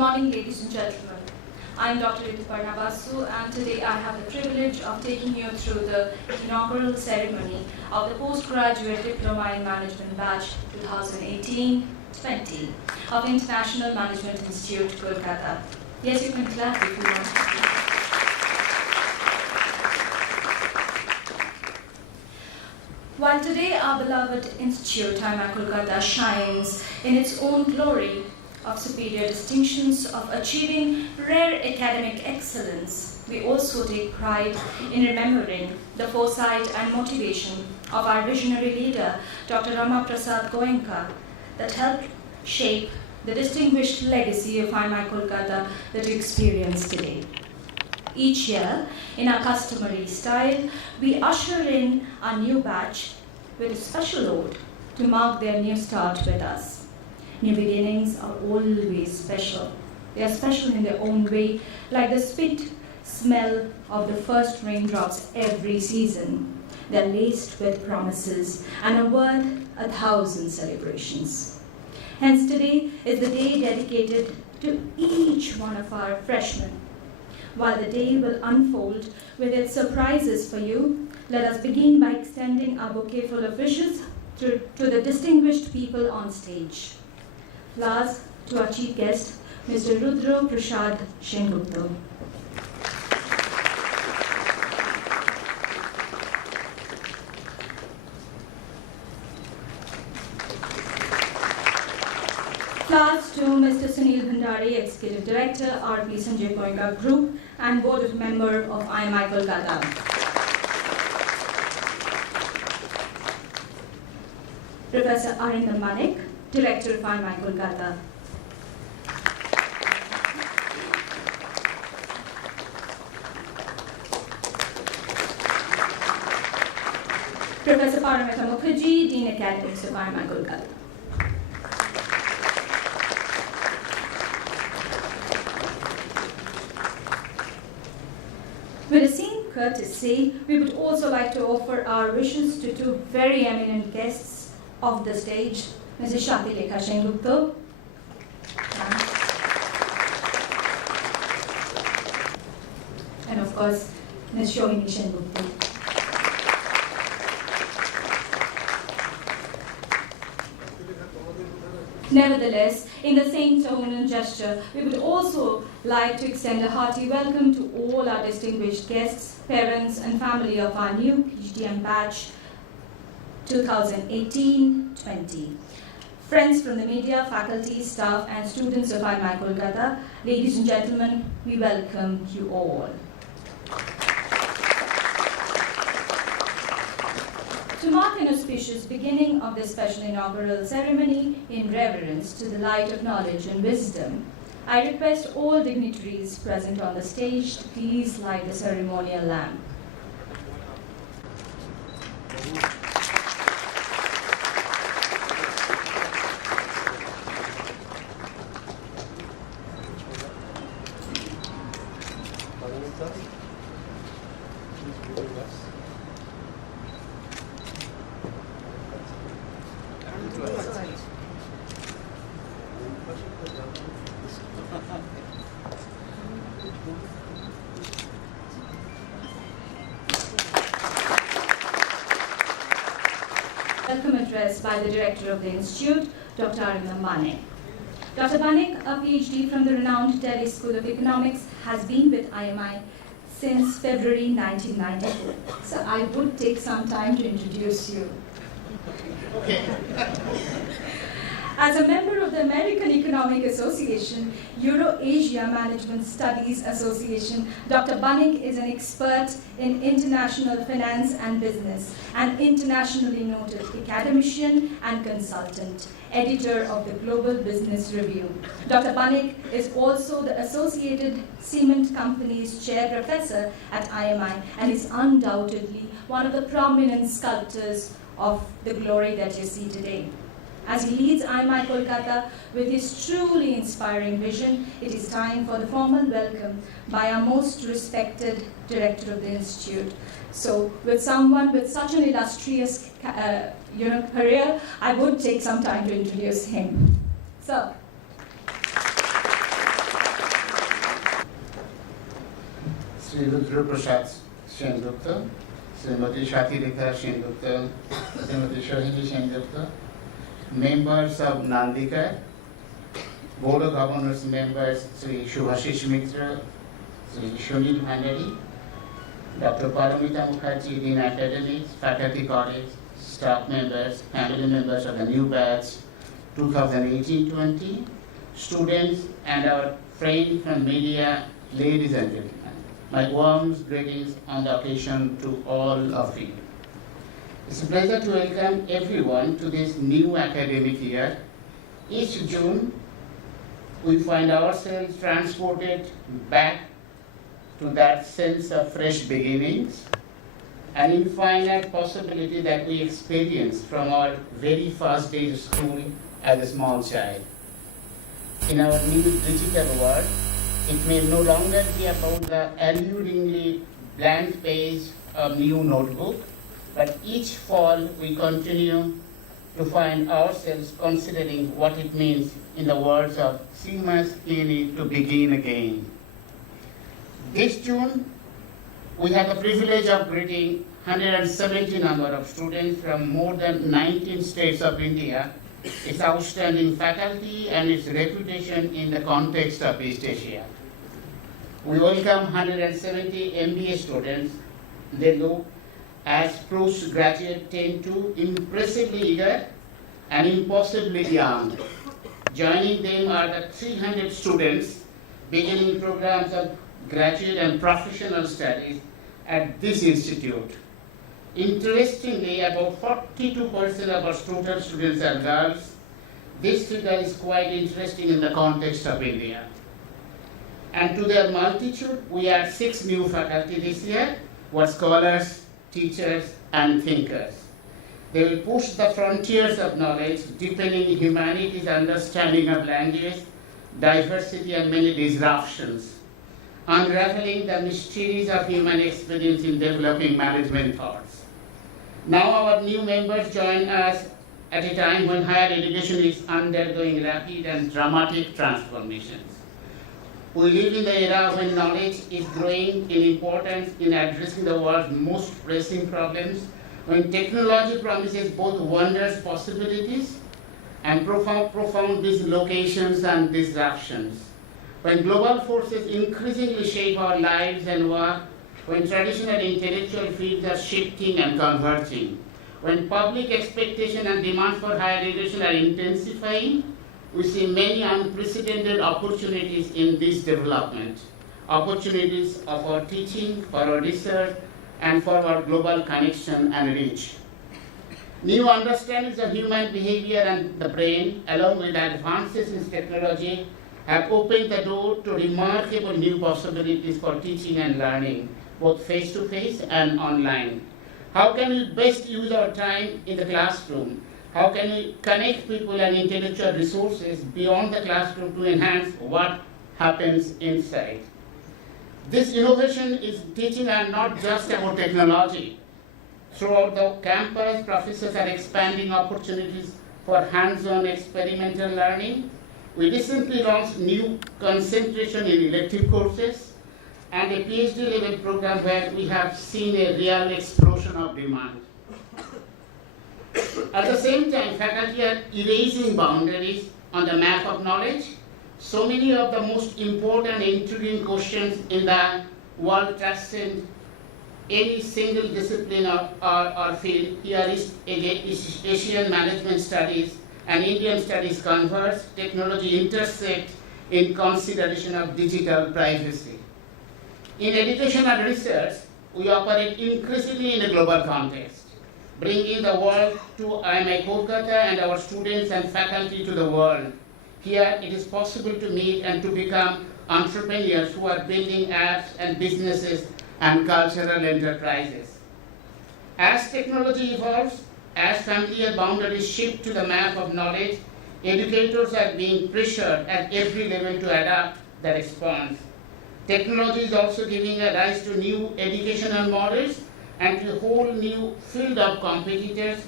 morning, ladies and gentlemen. I'm Dr. Rudraprasad, and today I have the privilege of taking you through the inaugural ceremony of the Postgraduate Diploma in Management Batch 2018-20 of International Management Institute, Kolkata. Yes, you can clap if you want to. While today our beloved institute, IMI-Kolkata, shines in its own glory of superior distinctions of achieving rare academic excellence, we also take pride in remembering the foresight and motivation of our visionary leader, Dr. Rudraprasad Sengupta, that helped shape the distinguished legacy of IMI-Kolkata that you experience today. Each year, in our customary style, we usher in our new batch with a special ode to mark their new start with us. New beginnings are always special. They are special in their own way, like the sweet smell of the first raindrops every season. They're laced with promises and worth 1,000 celebrations. Hence, today is the day dedicated to each one of our freshmen. While the day will unfold with its surprises for you, let us begin by extending our bouquet full of wishes to the distinguished people on stage. Flowers to our chief guest, Mr. Rudraprasad Sengupta. Flowers to Mr. Sunil Bhandari, Executive Director, RP Sanjay Goenka Group, and Board Member of IMI-Kolkata. Professor Arindam Banik, Director of IMI-Kolkata. Professor Paramita Mukherjee, Dean Academics of IMI-Kolkata. With the same courtesy, we would also like to offer our wishes to two very eminent guests of the stage, Mrs. Shakti Sengupta and of course, Ms. Shohini Sengupta. Nevertheless, in the same tone and gesture, we would also like to extend a hearty welcome to all our distinguished guests, parents, and family of our new PGDM batch 2018-20. Friends from the media, faculty, staff, and students of IMI-Kolkata, ladies and gentlemen, we welcome you all. To mark an auspicious beginning of this special inaugural ceremony in reverence to the light of knowledge and wisdom, I request all dignitaries present on the stage to please light the ceremonial lamp. Welcome address by the Director of the Institute, Dr. Arindam Banik. Dr. Banik, a PhD from the renowned Delhi School of Economics, has been with IMI since February 1994. So I would take some time to introduce you. Okay. As a member of the American Economic Association, Euro-Asia Management Studies Association, Dr. Banik is an expert in international finance and business, an internationally noted academician and consultant, editor of the Global Business Review. Dr. Banik is also the Associated Cement Company's chair professor at IMI and is undoubtedly one of the prominent sculptors of the glory that you see today. As he leads IMI-Kolkata with his truly inspiring vision, it is time for the formal welcome by our most respected Director of the Institute. So, with someone with such an illustrious career, I would take some time to introduce him. So, Sri Rudraprasad Sengupta, Srimati Shatirika Sengupta, Srimati Shohini Sengupta, members of Nandikar, Board of Governors members Sri Shubhashish Mitra, Sri Shunil Bhandari, Dr. Paramita Mukherjee, Dean Academics, Faculty College, staff members, family members of the new batch 2018-20, students and our friends from media, ladies and gentlemen. My warm greetings on the occasion to all of you. It's a pleasure to welcome everyone to this new academic year. Each June, we find ourselves transported back to that sense of fresh beginnings, an infinite possibility that we experienced from our very first day of school as a small child. In our new digital world, it may no longer be about the alluringly blank page of new notebook, but each fall we continue to find ourselves considering what it means in the words of Seamus Heaney to begin again. This June, we have the privilege of greeting 170 number of students from more than 19 states of India, its outstanding faculty and its reputation in the context of East Asia. We welcome 170 MBA students. They look, as postgraduates tend to, impressively eager and impossibly young. Joining them are the 300 students beginning programs of graduate and professional studies at this institute. Interestingly, about 42% of our total students are girls. This figure is quite interesting in the context of India. And to their multitude, we add 6 new faculty this year, who are scholars, teachers, and thinkers. They will push the frontiers of knowledge, deepening humanity's understanding of language, diversity, and many disruptions, unraveling the mysteries of human experience in developing management thoughts. Now our new members join us at a time when higher education is undergoing rapid and dramatic transformations. We live in the era when knowledge is growing in importance in addressing the world's most pressing problems, when technology promises both wondrous possibilities and profound dislocations and disruptions, when global forces increasingly shape our lives and work, when traditional intellectual fields are shifting and converging, when public expectation and demand for higher education are intensifying, we see many unprecedented opportunities in this development, opportunities of our teaching, for our research, and for our global connection and reach. New understandings of human behavior and the brain, along with advances in technology, have opened the door to remarkable new possibilities for teaching and learning, both face-to-face and online. How can we best use our time in the classroom? How can we connect people and intellectual resources beyond the classroom to enhance what happens inside? This innovation is teaching are not just about technology. Throughout the campus, professors are expanding opportunities for hands-on experimental learning. We recently launched new concentration in elective courses and a PhD level program where we have seen a real explosion of demand. At the same time, faculty are erasing boundaries on the map of knowledge. So many of the most important and intriguing questions in the world transcend any single discipline or field. Here is Asian management studies and Indian studies converge, technology intersect in consideration of digital privacy. In education and research, we operate increasingly in a global context, bringing the world to IMI-Kolkata and our students and faculty to the world. Here, it is possible to meet and to become entrepreneurs who are building apps and businesses and cultural enterprises. As technology evolves, as familiar boundaries shift to the map of knowledge, educators are being pressured at every level to adapt the response. Technology is also giving a rise to new educational models and to a whole new field of competitors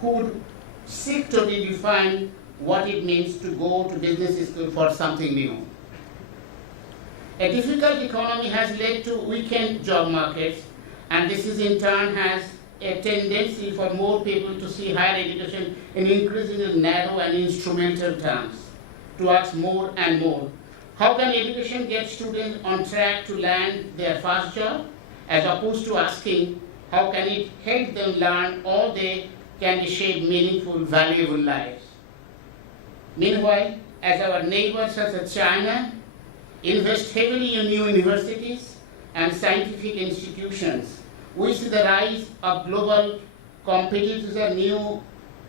who would seek to redefine what it means to go to business school for something new. A difficult economy has led to weakened job markets, and this is in turn has a tendency for more people to see higher education in increasingly narrow and instrumental terms, to ask more and more. How can education get students on track to land their first job, as opposed to asking how can it help them learn all they can to shape meaningful, valuable lives? Meanwhile, as our neighbors such as China invest heavily in new universities and scientific institutions, we see the rise of global competitors and new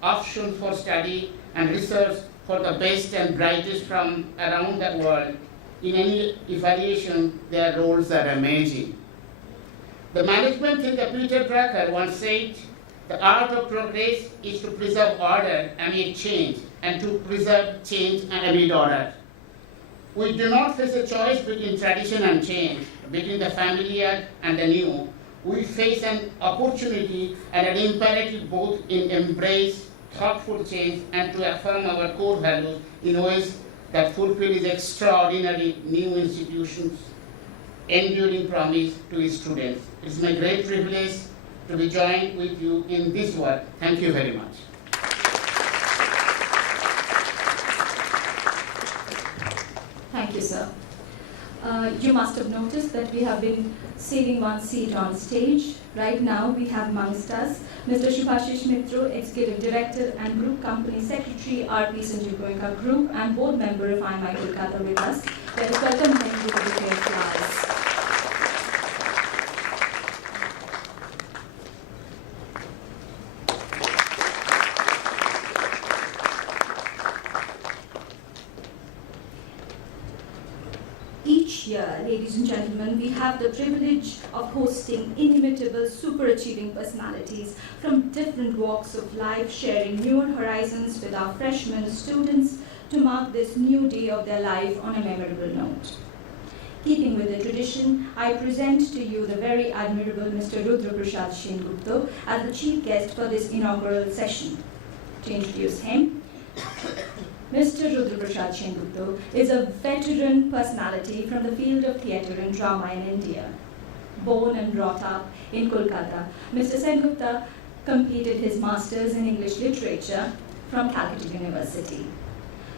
options for study and research for the best and brightest from around the world. In any evaluation, their roles are amazing. The management thinker Peter Drucker once said, the art of progress is to preserve order amid change, and to preserve change amid order. We do not face a choice between tradition and change, between the familiar and the new. We face an opportunity and an imperative both in embrace thoughtful change and to affirm our core values in ways that fulfill its extraordinary new institutions' enduring promise to its students. It's my great privilege to be joined with you in this work. Thank you very much. Thank you, sir. You must have noticed that we have been saving one seat on stage. Right now, we have amongst us Mr. Shubhashish Mitro, Executive Director and Group Company Secretary, RP Sanjeev Goenka Group, and Board Member of IMI-Kolkata with us. Let us welcome him with a bouquet of flowers. Each year, ladies and gentlemen, we have the privilege of hosting inimitable, super-achieving personalities from different walks of life, sharing newer horizons with our freshman students to mark this new day of their life on a memorable note. Keeping with the tradition, I present to you the very admirable Mr. Rudraprasad Sengupta as the chief guest for this inaugural session. To introduce him, Mr. Rudraprasad Sengupta is a veteran personality from the field of theatre and drama in India. Born and brought up in Kolkata, Mr. Sengupta completed his Masters in English Literature from Calcutta University.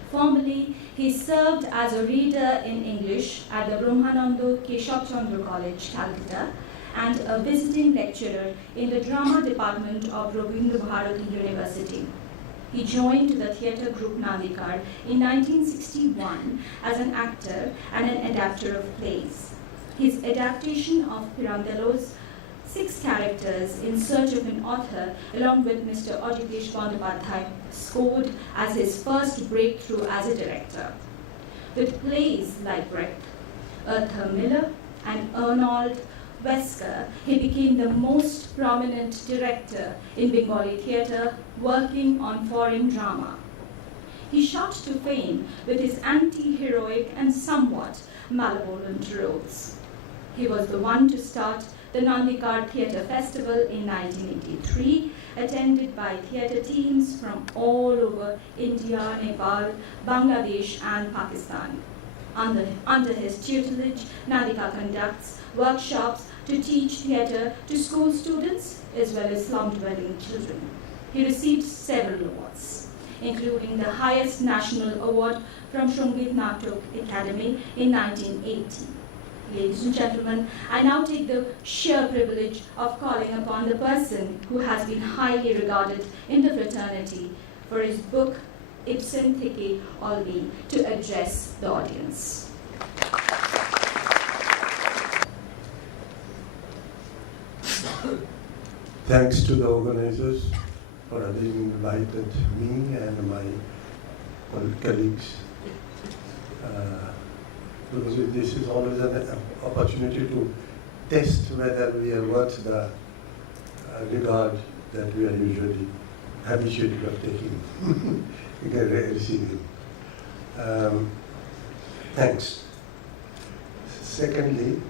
Formerly, he served as a reader in English at the Brahmananda Keshav Chandra College, Calcutta, and a visiting lecturer in the drama department of Rabindra Bharati University. He joined the theatre group Nandikar in 1961 as an actor and an adapter of plays. His adaptation of Pirandello's 6 Characters in Search of an Author, along with Mr. Ajikesh Bandyopadhyay, scored as his first breakthrough as a director. With plays like Wreck, Arthur Miller, and Arnold Wesker, he became the most prominent director in Bengali theatre, working on foreign drama. He shot to fame with his anti-heroic and somewhat malevolent roles. He was the one to start the Nandikar Theatre Festival in 1983, attended by theatre teams from all over India, Nepal, Bangladesh, and Pakistan. Under his tutelage, Nandikar conducts workshops to teach theatre to school students as well as slum-dwelling children. He received several awards, including the highest national award from Sangeet Natak Academy in 1980. Ladies and gentlemen, I now take the sheer privilege of calling upon the person who has been highly regarded in the fraternity for his book, Ipsen Thike Olvi, to address the audience. Thanks to the organizers for having invited me and my colleagues. Because this is always an opportunity to test whether we are worth the regard that we are usually habituated of taking, receiving. Thanks. Secondly,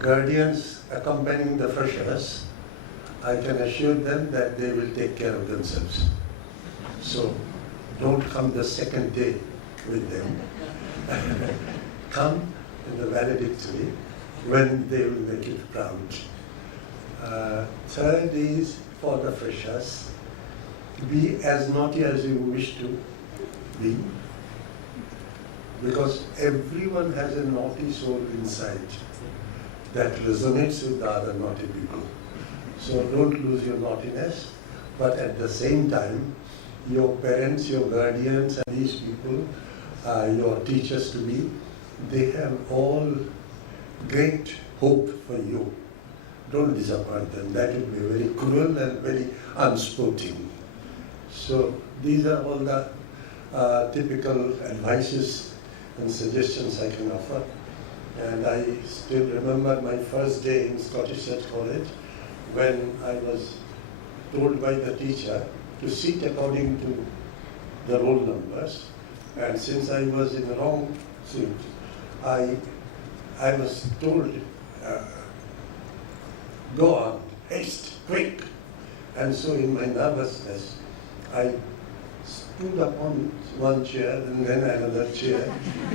guardians accompanying the freshers, I can assure them that they will take care of themselves. So don't come the second day with them. come in the valedictory when they will make it proud. Third is for the freshers, be as naughty as you wish to be, because everyone has a naughty soul inside that resonates with the other naughty people. So don't lose your naughtiness, but at the same time, your parents, your guardians, and these people, your teachers to be, they have all great hope for you. Don't disappoint them. That would be very cruel and very unsporting. So these are all the typical advices and suggestions I can offer. And I still remember my first day in Scottish Church College when I was told by the teacher to sit according to the roll numbers. And since I was in the wrong seat, I was told, go on, haste, quick. And so in my nervousness, I stood upon one chair and then another chair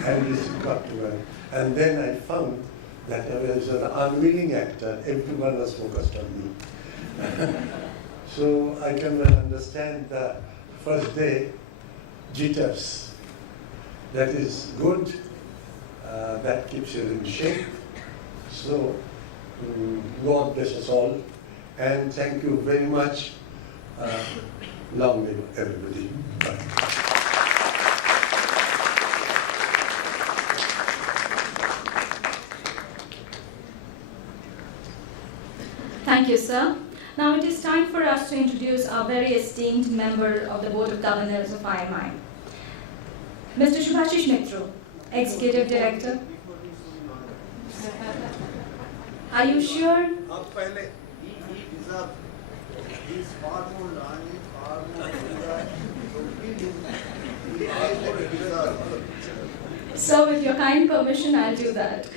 and this got to one. And then I found that I was an unwilling actor, everyone was focused on me. So I can well understand the first day jitters. That is good, that keeps you in shape. So God bless us all, and thank you very much. Long live everybody. Bye. Thank you, sir. Now it is time for us to introduce our very esteemed member of the Board of Governors of IMI, Mr. Subhashish Mitro, Executive Director. Are you sure? He's far more learned, far more So with your kind permission, I'll do that.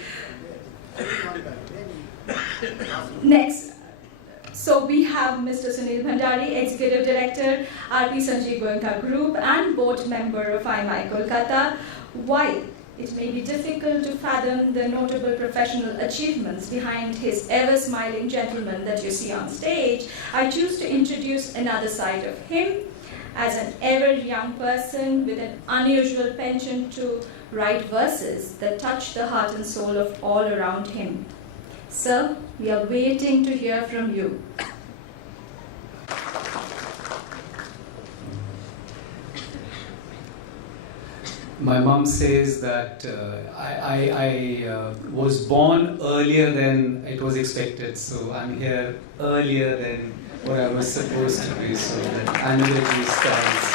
Next, so we have Mr. Sunil Bhandari, Executive Director, RP Sanjeev Goenka Group and Board Member of IMI-Kolkata. While it may be difficult to fathom the notable professional achievements behind his ever-smiling gentleman that you see on stage, I choose to introduce another side of him as an ever-young person with an unusual penchant to write verses that touch the heart and soul of all around him. Sir, we are waiting to hear from you. My mom says that I was born earlier than it was expected, so I'm here earlier than what I was supposed to be, so that annuity starts.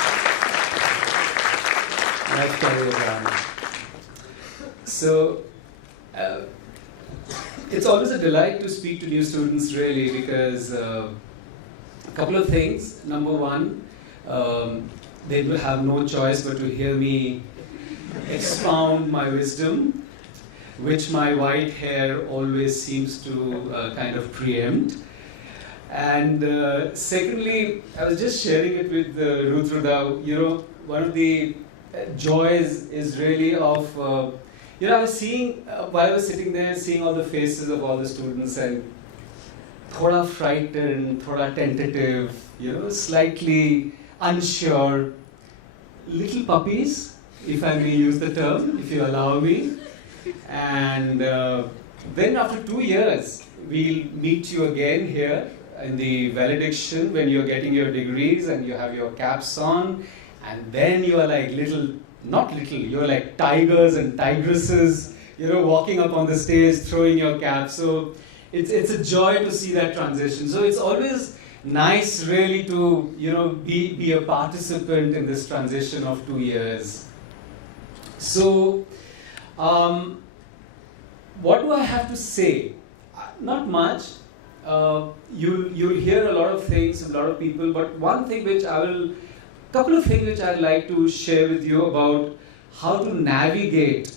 Life carries on. So, it's always a delight to speak to new students, really, because a couple of things. Number one, they will have no choice but to hear me expound my wisdom, which my white hair always seems to kind of preempt. And secondly, I was just sharing it with Rudraprasad. You know, one of the joys is really of, you know, I was seeing, while I was sitting there, seeing all the faces of all the students and thoda frightened, thoda tentative, you know, slightly unsure, little puppies, if I may use the term, if you allow me. And then after 2 years, we'll meet you again here in the valediction when you're getting your degrees and you have your caps on. And then you are like not little, you're like tigers and tigresses, you know, walking up on the stage, throwing your cap. So it's a joy to see that transition. So it's always nice really to, you know, be a participant in this transition of 2 years. So, what do I have to say? Not much. You'll hear a lot of things, a lot of people, but couple of things which I'd like to share with you about how to navigate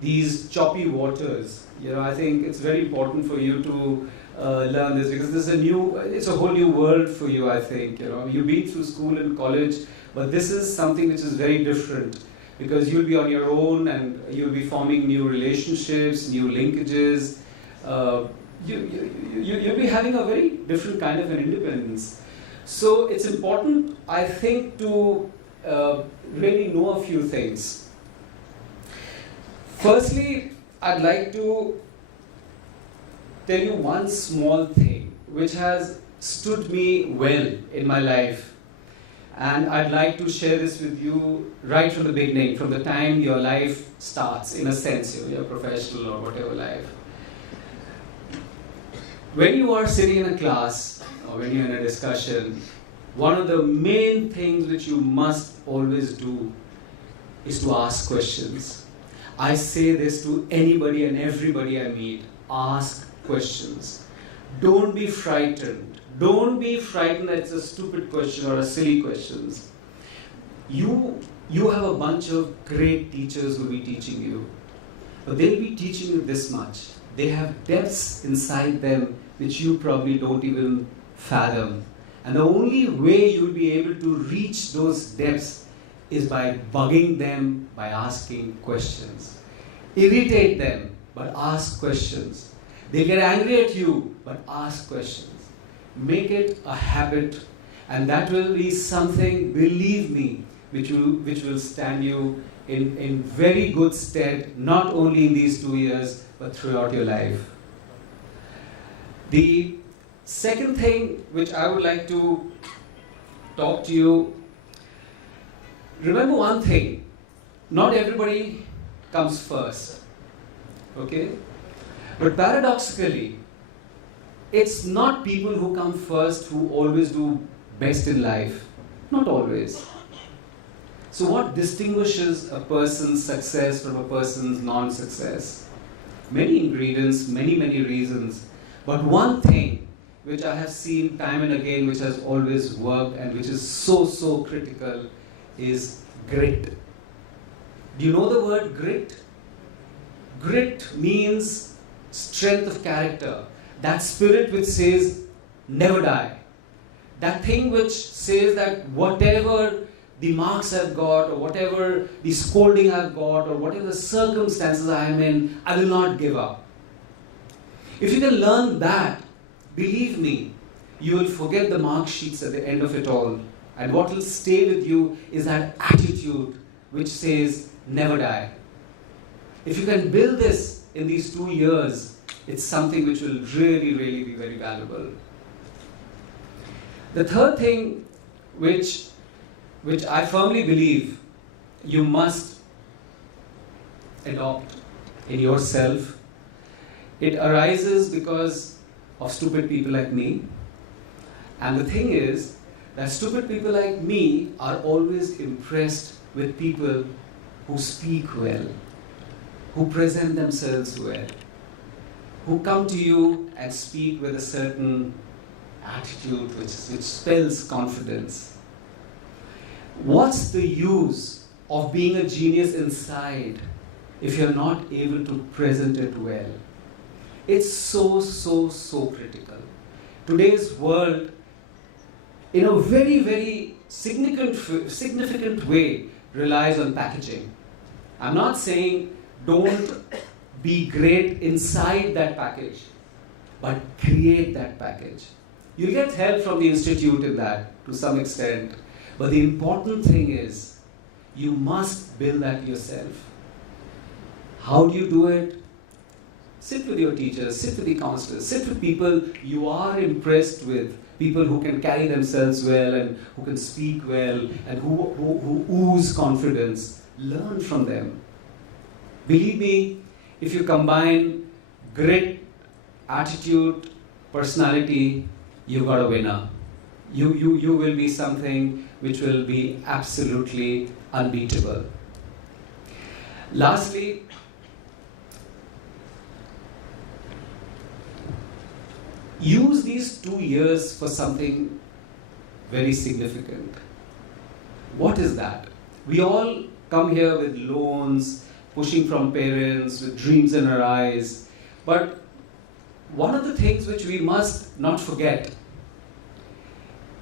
these choppy waters. You know, I think it's very important for you to learn this, because it's a whole new world for you, I think. You know, you've been through school and college, but this is something which is very different. because you'll be on your own and you'll be forming new relationships, new linkages. You'll be having a very different kind of an independence. So it's important, I think, to really know a few things. Firstly, I'd like to tell you one small thing which has stood me well in my life. And I'd like to share this with you right from the beginning, from the time your life starts, in a sense, your professional or whatever life. When you are sitting in a class or when you're in a discussion, one of the main things which you must always do is to ask questions. I say this to anybody and everybody I meet. Ask questions. Don't be frightened. Don't be frightened that it's a stupid question or a silly question. You have a bunch of great teachers who will be teaching you. But they'll be teaching you this much. They have depths inside them which you probably don't even fathom. And the only way you'll be able to reach those depths is by bugging them, by asking questions. Irritate them, but ask questions. They get angry at you, but ask questions. Make it a habit, and that will be something, believe me, which will stand you in very good stead, not only in these 2 years, but throughout your life. The second thing which I would like to talk to you, remember one thing, not everybody comes first, okay? But paradoxically, it's not people who come first who always do best in life, not always. So what distinguishes a person's success from a person's non-success? Many ingredients, many reasons, but one thing which I have seen time and again, which has always worked and which is so critical, is grit. Do you know the word grit? Grit means strength of character. That spirit which says, never die. That thing which says that whatever the marks I've got, or whatever the scolding I've got, or whatever the circumstances I am in, I will not give up. If you can learn that, believe me, you will forget the mark sheets at the end of it all. And what will stay with you is that attitude which says, never die. If you can build this in these 2 years, it's something which will really be very valuable. The third thing which I firmly believe you must adopt in yourself, it arises because of stupid people like me. And the thing is that stupid people like me are always impressed with people who speak well, who present themselves well, who come to you and speak with a certain attitude which spells confidence. What's the use of being a genius inside if you're not able to present it well? It's so critical. Today's world, in a very significant way, relies on packaging. I'm not saying don't be great inside that package, but create that package. You'll get help from the institute in that to some extent, but the important thing is you must build that yourself. How do you do it? Sit with your teachers, sit with the counselors, sit with people you are impressed with, people who can carry themselves well and who can speak well and who ooze confidence. Learn from them. Believe me, if you combine grit, attitude, personality, you got a winner. You will be something which will be absolutely unbeatable. Lastly, use these 2 years for something very significant. What is that? We all come here with loans, pushing from parents, with dreams in our eyes. But one of the things which we must not forget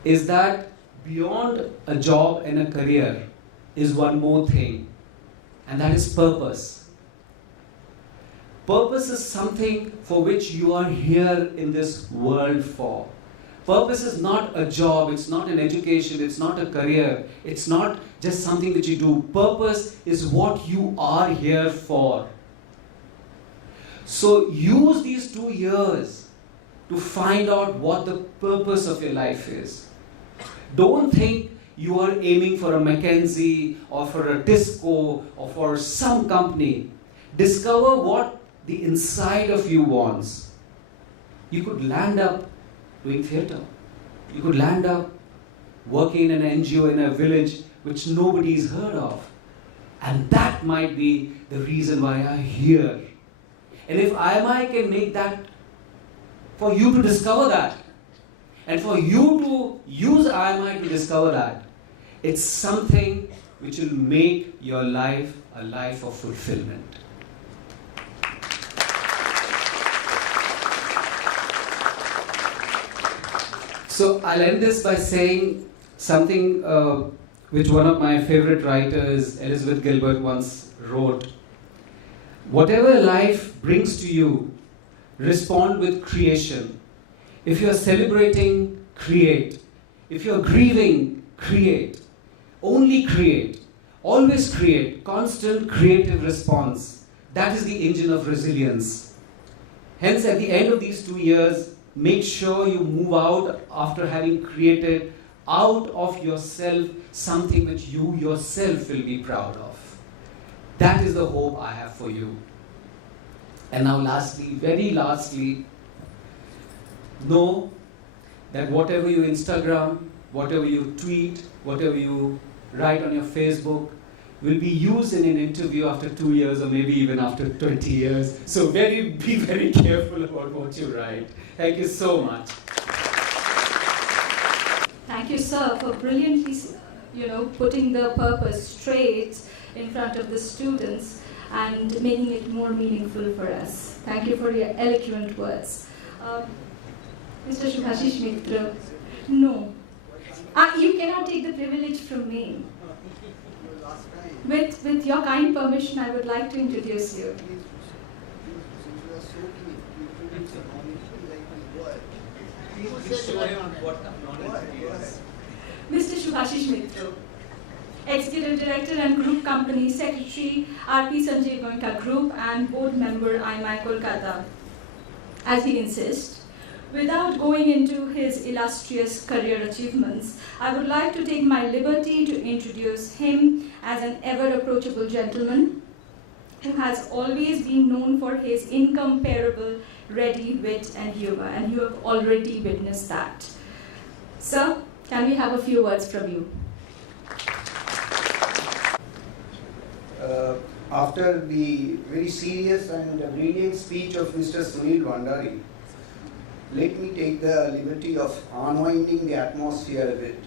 is that beyond a job and a career is one more thing, and that is purpose. Purpose is something for which you are here in this world for. Purpose is not a job, it's not an education, it's not a career, it's not just something that you do. Purpose is what you are here for. So use these 2 years to find out what the purpose of your life is. Don't think you are aiming for a McKinsey or for a Disco or for some company. Discover what the inside of you wants. You could land up doing theatre. You could land up working in an NGO in a village which nobody's heard of. And that might be the reason why you're here. And if IMI can make that, for you to discover that, and for you to use IMI to discover that, it's something which will make your life a life of fulfillment. So I'll end this by saying something which one of my favorite writers, Elizabeth Gilbert, once wrote. Whatever life brings to you, respond with creation. If you're celebrating, create. If you're grieving, create. Only create. Always create. Constant creative response. That is the engine of resilience. Hence, at the end of these 2 years, make sure you move out after having created out of yourself something which you yourself will be proud of. That is the hope I have for you. And now lastly, very lastly, know that whatever you Instagram, whatever you tweet, whatever you write on your Facebook will be used in an interview after 2 years or maybe even after 20 years. So be very careful about what you write. Thank you so much. Thank you, sir, for brilliantly, putting the purpose straight in front of the students and making it more meaningful for us. Thank you for your eloquent words. Mr. Shubhashish Mitra, no. You cannot take the privilege from me. With your kind permission, I would like to introduce you. Mr. Shubhashish Mitra, Executive Director and Group Company Secretary, RP Sanjay Goenka Group and Board Member, IMI-Kolkata. As he insists, without going into his illustrious career achievements, I would like to take my liberty to introduce him as an ever-approachable gentleman who has always been known for his incomparable ready wit and humor, and you have already witnessed that. Sir, can we have a few words from you? After the very serious and brilliant speech of Mr. Sunil Bhandari, let me take the liberty of unwinding the atmosphere a bit.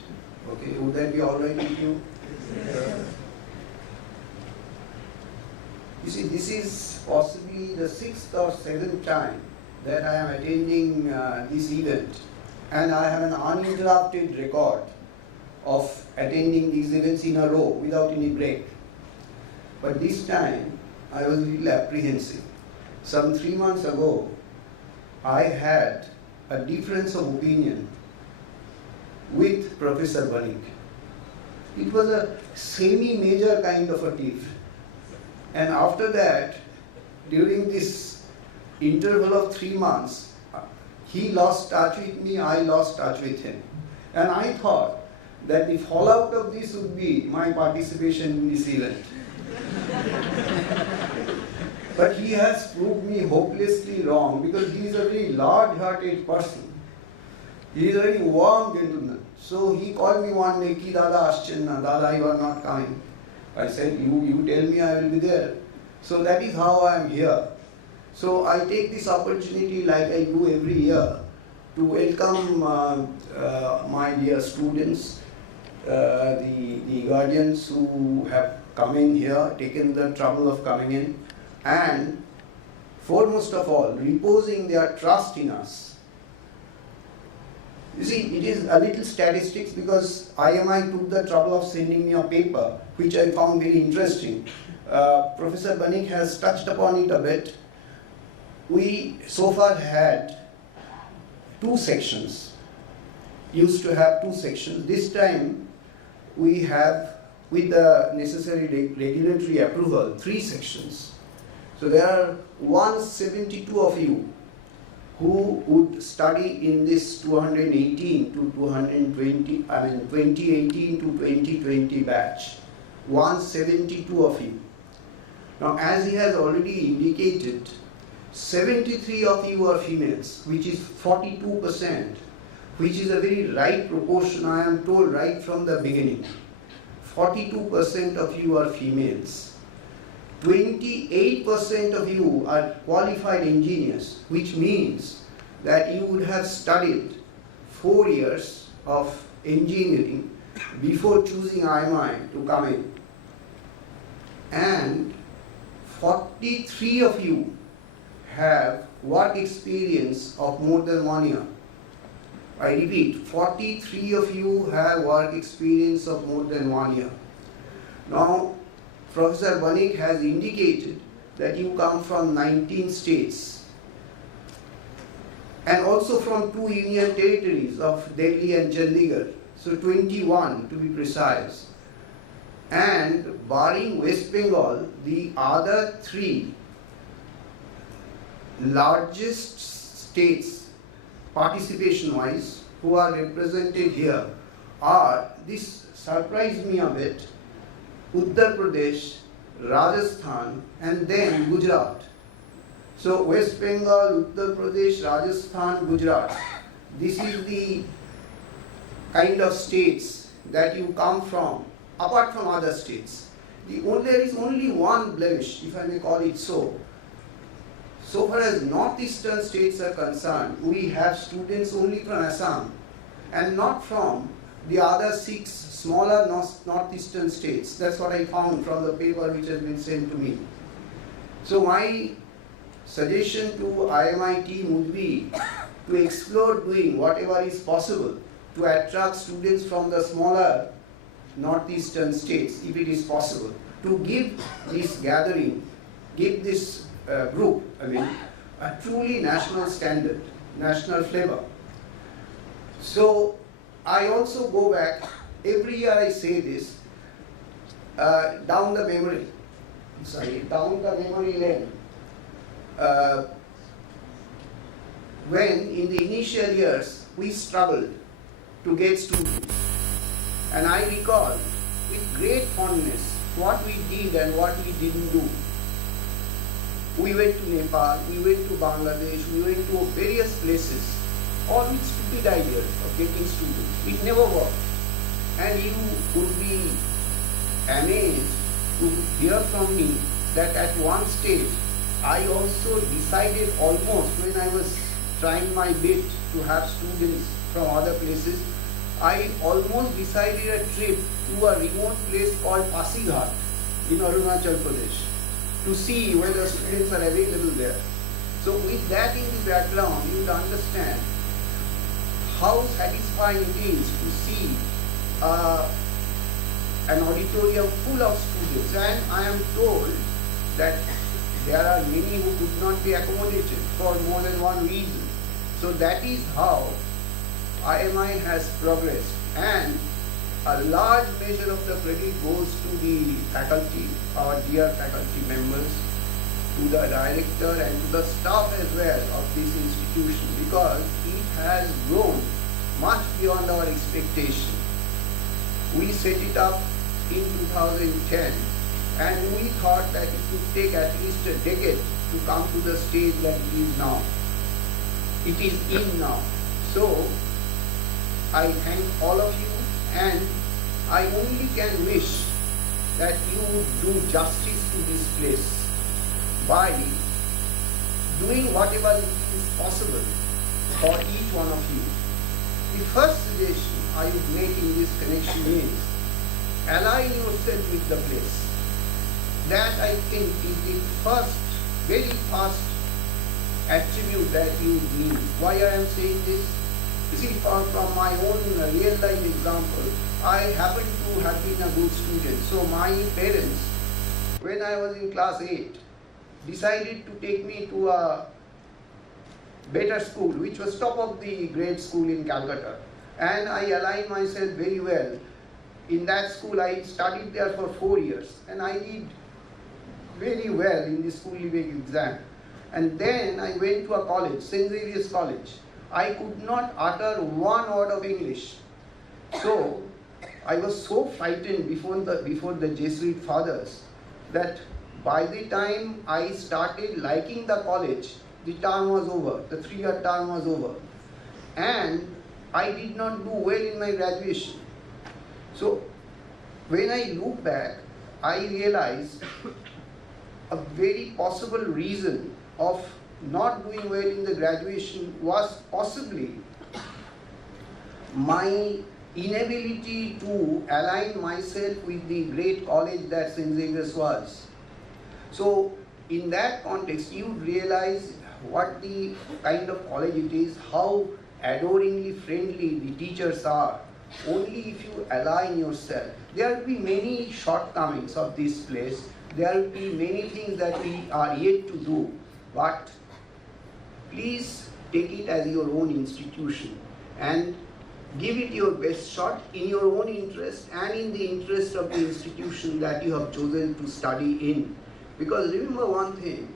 Okay, would that be all right with you? You see, this is possibly the 6th or 7th time that I am attending this event, and I have an uninterrupted record of attending these events in a row without any break. But this time, I was a little apprehensive. Some 3 months ago, I had a difference of opinion with Professor Banik. It was a semi-major kind of a tiff. And after that, during this interval of 3 months, he lost touch with me, I lost touch with him. And I thought that the fallout of this would be my participation in this event. But he has proved me hopelessly wrong, because he is a very large-hearted person. He is a very warm gentleman. So he called me one day, "Ki Dada Aschanna, Dada, you are not coming." I said, you tell me, I will be there. So that is how I am here. So I take this opportunity, like I do every year, to welcome my dear students, the guardians who have come in here, taken the trouble of coming in, and foremost of all, reposing their trust in us. You see, it is a little statistics, because IMI took the trouble of sending me a paper, which I found very interesting. Professor Banik has touched upon it a bit. We so far had 2 sections, used to have 2 sections. This time we have, with the necessary regulatory approval, 3 sections. So there are 172 of you who would study in this 2018 to 2020 batch. 172 of you. Now, as he has already indicated, 73 of you are females, which is 42%, which is a very right proportion, I am told right from the beginning. 42% of you are females. 28% of you are qualified engineers, which means that you would have studied 4 years of engineering before choosing IMI to come in. And 43 of you have work experience of more than 1 year. I repeat, 43 of you have work experience of more than 1 year. Now, Professor Banik has indicated that you come from 19 states and also from 2 union territories of Delhi and Chandigarh, so 21 to be precise. And barring West Bengal, the other 3 largest states participation-wise who are represented here are, this surprised me a bit, Uttar Pradesh, Rajasthan, and then Gujarat. So West Bengal, Uttar Pradesh, Rajasthan, Gujarat. This is the kind of states that you come from, apart from other states. There is only one blemish, if I may call it so. So far as northeastern states are concerned, we have students only from Assam and not from the other 6 smaller northeastern states. That's what I found from the paper which has been sent to me. So my suggestion to IMI team would be to explore doing whatever is possible to attract students from the smaller northeastern states, if it is possible, to give this gathering, give this group, a truly national standard, national flavor. So I also go back, every year I say this, down the memory lane. When in the initial years we struggled to get students, and I recall with great fondness what we did and what we didn't do. We went to Nepal, we went to Bangladesh, we went to various places, all with stupid ideas of getting students. It never worked. And you would be amazed to hear from me that at one stage I also decided almost, when I was trying my bit to have students from other places, I almost decided a trip to a remote place called Pasighat in Arunachal Pradesh to see whether students are available there. So with that in the background, you would understand how satisfying it is to see an auditorium full of students. And I am told that there are many who could not be accommodated for more than one reason. So that is how IMI has progressed, and a large measure of the credit goes to the faculty, our dear faculty members, to the director and to the staff as well of this institution, because it has grown much beyond our expectation. We set it up in 2010 and we thought that it would take at least a decade to come to the stage that it is now. It is in now. So I thank all of you, and I only can wish that you would do justice to this place by doing whatever is possible for each one of you. The first suggestion I would make in this connection is align yourself with the place. That I think is the first, very first attribute that you need. Why I am saying this? You see, from my own real life example, I happen to have been a good student. So my parents when I was in class 8, decided to take me to a better school, which was top of the grade school in Calcutta. And I aligned myself very well. In that school, I studied there for 4 years, and I did very well in the school leaving exam. And then I went to a college, St. Xavier's College. I could not utter one word of English. So I was so frightened before the Jesuit fathers that by the time I started liking the college, the term was over, the 3-year term was over. And I did not do well in my graduation. So when I look back, I realized a very possible reason of not doing well in the graduation was possibly my inability to align myself with the great college that St. Xavier's was. So in that context, you realize what the kind of college it is, how adoringly friendly the teachers are. Only if you align yourself. There will be many shortcomings of this place. There will be many things that we are yet to do. But please take it as your own institution and give it your best shot in your own interest and in the interest of the institution that you have chosen to study in. Because remember one thing,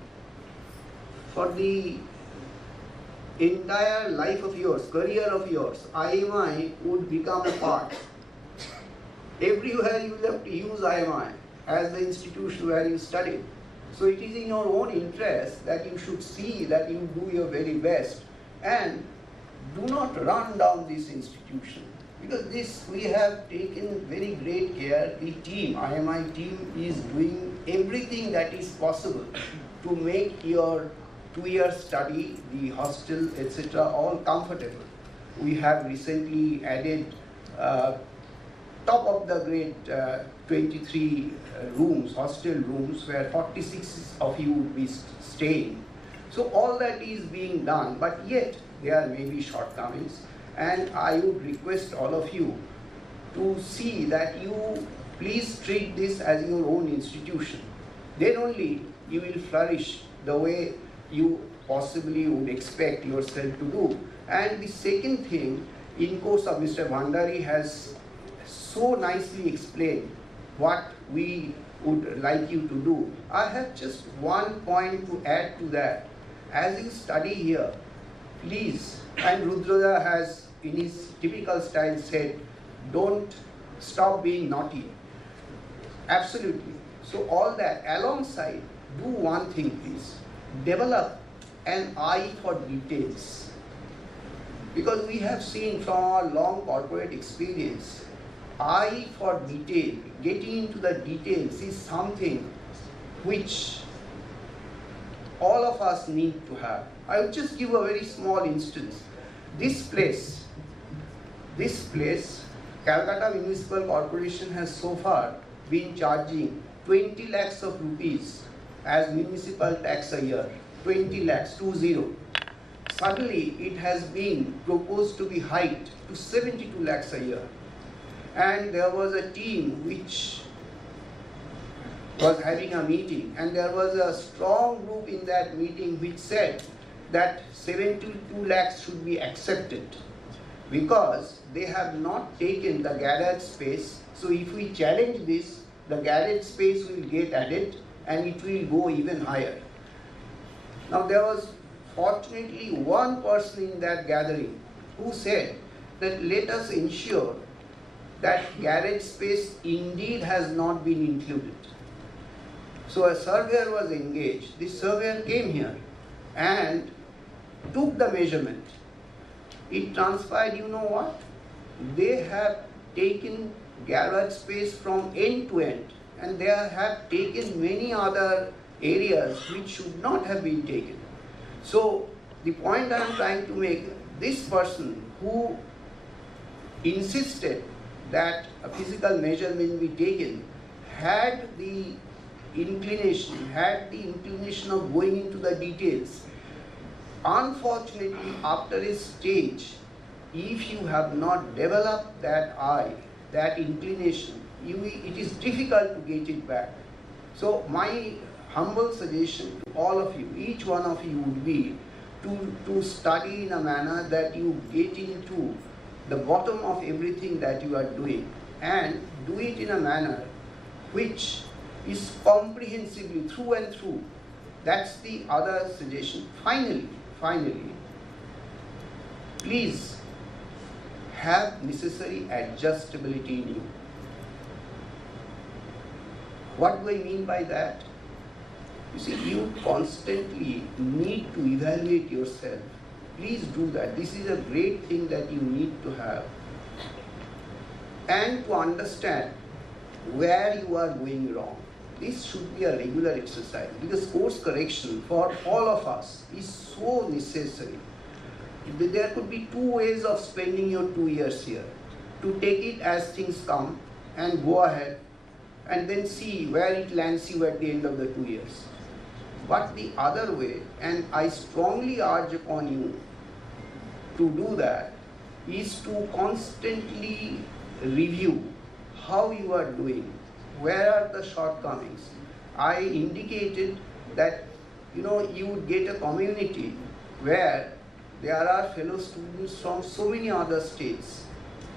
for the entire life of yours, career of yours, IMI would become a part. Everywhere you will have to use IMI as the institution where you studied. So it is in your own interest that you should see that you do your very best and do not run down this institution. Because this we have taken very great care. The team, IMI team, is doing everything that is possible to make your 2-year study, the hostel, etc., all comfortable. We have recently added top of the grade 23 rooms, hostel rooms, where 46 of you would be staying. So all that is being done, but yet there may be shortcomings. And I would request all of you to see that you please treat this as your own institution. Then only you will flourish the way you possibly would expect yourself to do. And the second thing, in course of Mr. Bhandari has so nicely explained what we would like you to do. I have just one point to add to that. As you study here, please, and Rudra has in his typical style said, don't stop being naughty. Absolutely. So all that alongside, do one thing please. Develop an eye for details. Because we have seen from our long corporate experience, eye for detail, getting into the details is something which all of us need to have. I will just give a very small instance. This place, Calcutta Municipal Corporation has so far been charging 20 lakhs of rupees as municipal tax a year. 20 lakhs, 20. Suddenly it has been proposed to be hiked to 72 lakhs a year. And there was a team which was having a meeting, and there was a strong group in that meeting which said that 72 lakhs should be accepted because they have not taken the garage space. So if we challenge this, the garage space will get added and it will go even higher. Now there was fortunately one person in that gathering who said that let us ensure that garage space indeed has not been included. So a surveyor was engaged. This surveyor came here and took the measurement. It transpired, you know what? They have taken garage space from end to end, and they have taken many other areas which should not have been taken. So the point I am trying to make, this person who insisted that a physical measurement be taken had the inclination of going into the details. Unfortunately, after a stage, if you have not developed that eye, that inclination, it is difficult to get it back. So my humble suggestion to all of you, each one of you, would be to study in a manner that you get into the bottom of everything that you are doing, and do it in a manner which is comprehensively through and through. That's the other suggestion. Finally, please have necessary adjustability in you. What do I mean by that? You see, you constantly need to evaluate yourself. Please do that. This is a great thing that you need to have. And to understand where you are going wrong. This should be a regular exercise, because course correction for all of us is so necessary. There could be two ways of spending your 2 years here. To take it as things come and go ahead and then see where it lands you at the end of the 2 years. But the other way, and I strongly urge upon you to do that, is to constantly review how you are doing, where are the shortcomings. I indicated that you would get a community where there are fellow students from so many other states.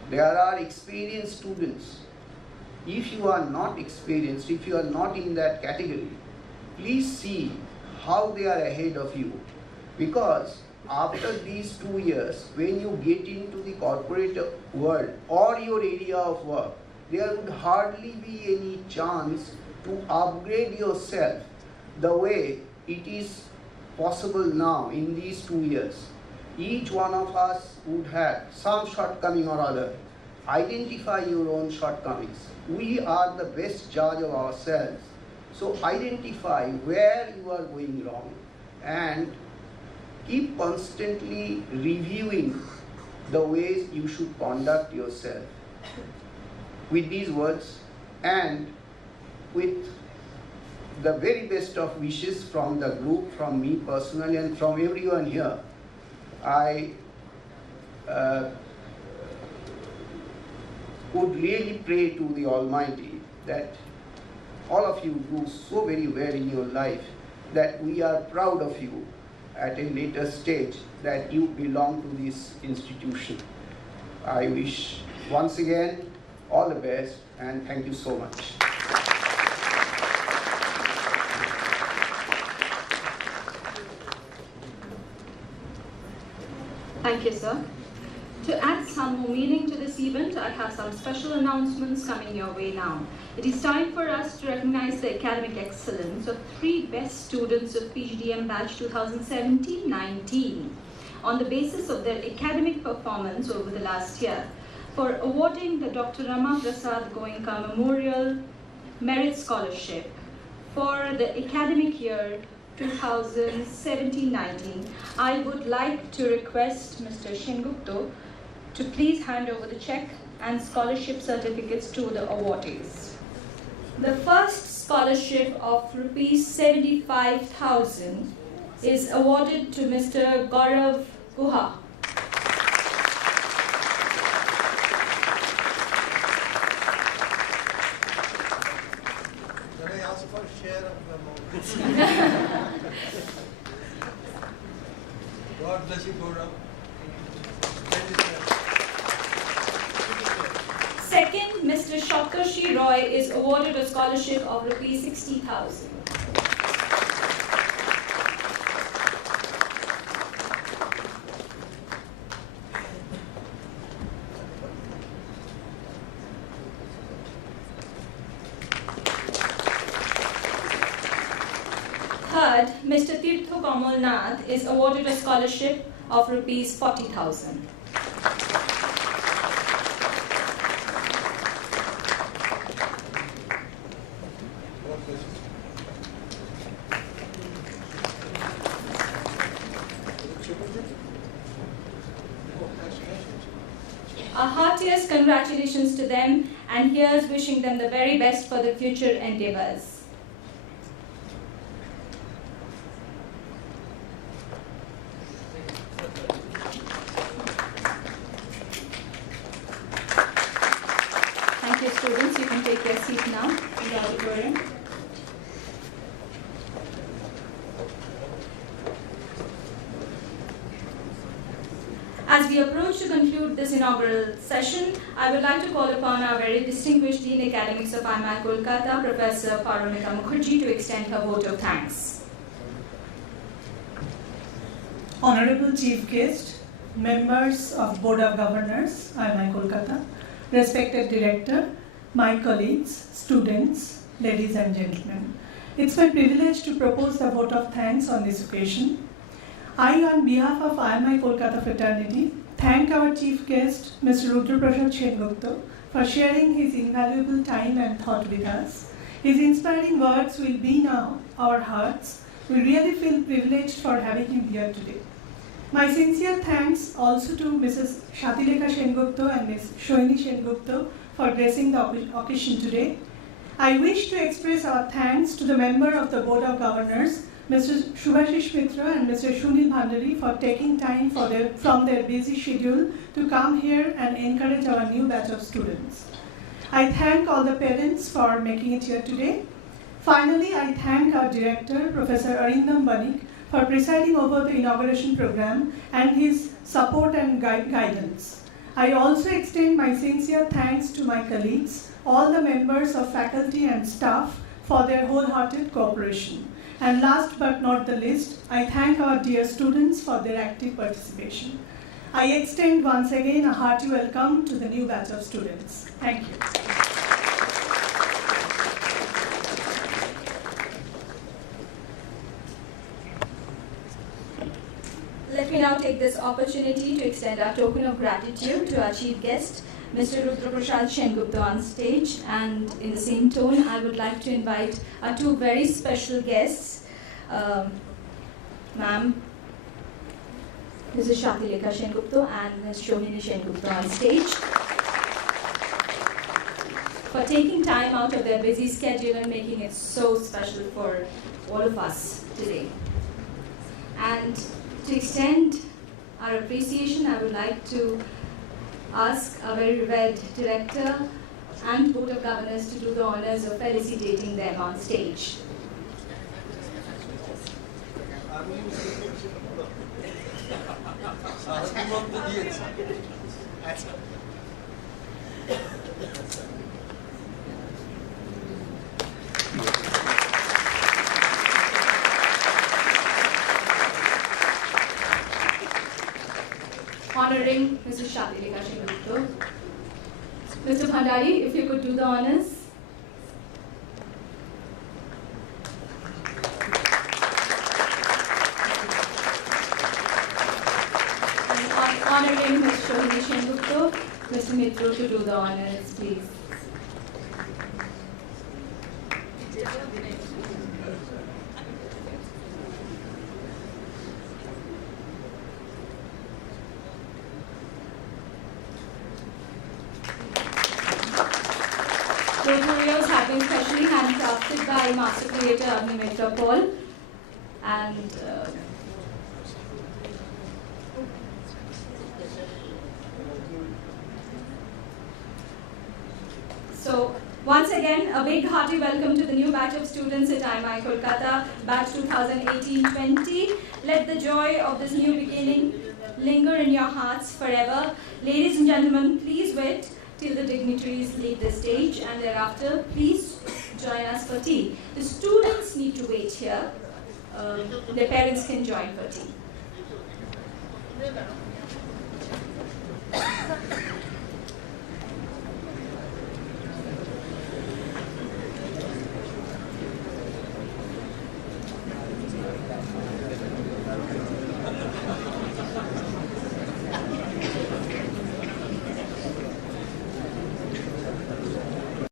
There are experienced students. If you are not experienced, if you are not in that category, please see how they are ahead of you. Because after these 2 years, when you get into the corporate world or your area of work, there would hardly be any chance to upgrade yourself the way it is possible now in these 2 years. Each one of us would have some shortcoming or other. Identify your own shortcomings. We are the best judge of ourselves. So identify where you are going wrong and keep constantly reviewing the ways you should conduct yourself. With these words and with the very best of wishes from the group, from me personally and from everyone here, I would really pray to the Almighty that all of you do so very well in your life, that we are proud of you at a later stage, that you belong to this institution. I wish once again all the best, and thank you so much. Thank you, sir. To add some more meaning to this event, I have some special announcements coming your way now. It is time for us to recognize the academic excellence of 3 best students of PGDM batch 2017-19 on the basis of their academic performance over the last year, for awarding the Dr. Rudraprasad Sengupta Memorial Merit Scholarship for the academic year 2017-19. I would like to request Mr. Sengupta to please hand over the check and scholarship certificates to the awardees. The first scholarship of rupees 75,000 is awarded to Mr. Gaurav Guha. Can I ask for a share of the amount? God bless you, Gaurav. Second, Mr. Shoktoshi Roy is awarded a scholarship of rupees 60,000. Third, Mr. Tirtho Kamalnath is awarded a scholarship of rupees 40,000. Our heartiest congratulations to them, and here's wishing them the very best for their future endeavors. Thank you, students. You can take your seat now in the auditorium. As we approach to conclude this inaugural session, I would like to call upon our very distinguished Dean Academics of IMI-Kolkata, Professor Paromika Mukherjee, to extend her vote of thanks. Honorable Chief Guest, members of Board of Governors, IMI-Kolkata, respected Director, my colleagues, students, ladies and gentlemen. It's my privilege to propose the vote of thanks on this occasion. I, on behalf of IMI-Kolkata fraternity, thank our Chief Guest, Mr. Rudraprasad Sengupta, for sharing his invaluable time and thought with us. His inspiring words will be in our hearts. We really feel privileged for having him here today. My sincere thanks also to Mrs. Shatilekha Sengupta and Ms. Shoini Sengupta for gracing the occasion today. I wish to express our thanks to the member of the Board of Governors, Mr. Shubhashish Mitra and Mr. Shunil Bhandari, for taking time from their busy schedule to come here and encourage our new batch of students. I thank all the parents for making it here today. Finally, I thank our director, Professor Arindam Banik, for presiding over the inauguration program and his support and guidance. I also extend my sincere thanks to my colleagues, all the members of faculty and staff for their wholehearted cooperation. And last but not the least, I thank our dear students for their active participation. I extend once again a hearty welcome to the new batch of students. Thank you. Let me now take this opportunity to extend our token of gratitude to our chief guest, Mr. Rudraprasad Sengupta, on stage, and in the same tone, I would like to invite our two very special guests, ma'am, Mrs. Shatilekha Sengupta and Ms. Shohini Sengupta, on stage, for taking time out of their busy schedule and making it so special for all of us today. And to extend our appreciation, I would like to ask our very revered director and Board of Governors to do the honors of felicitating them on stage. Honoring Mrs. Shatilekha Sengupta. Mr. Bhandari, if you could do the honors. And honoring Ms. Shohini Sengupta, Mr. Mitra to do the honors, please. Tutorials have been specially handcrafted by master creator Agni Mitra Paul, and so once again a big hearty welcome to the new batch of students at IMI-Kolkata, batch 2018-20. Let the joy of this new beginning linger in your hearts forever. Ladies and gentlemen, please wait till the dignitaries leave the stage, and thereafter, please join us for tea. The students need to wait here. Their parents can join for tea.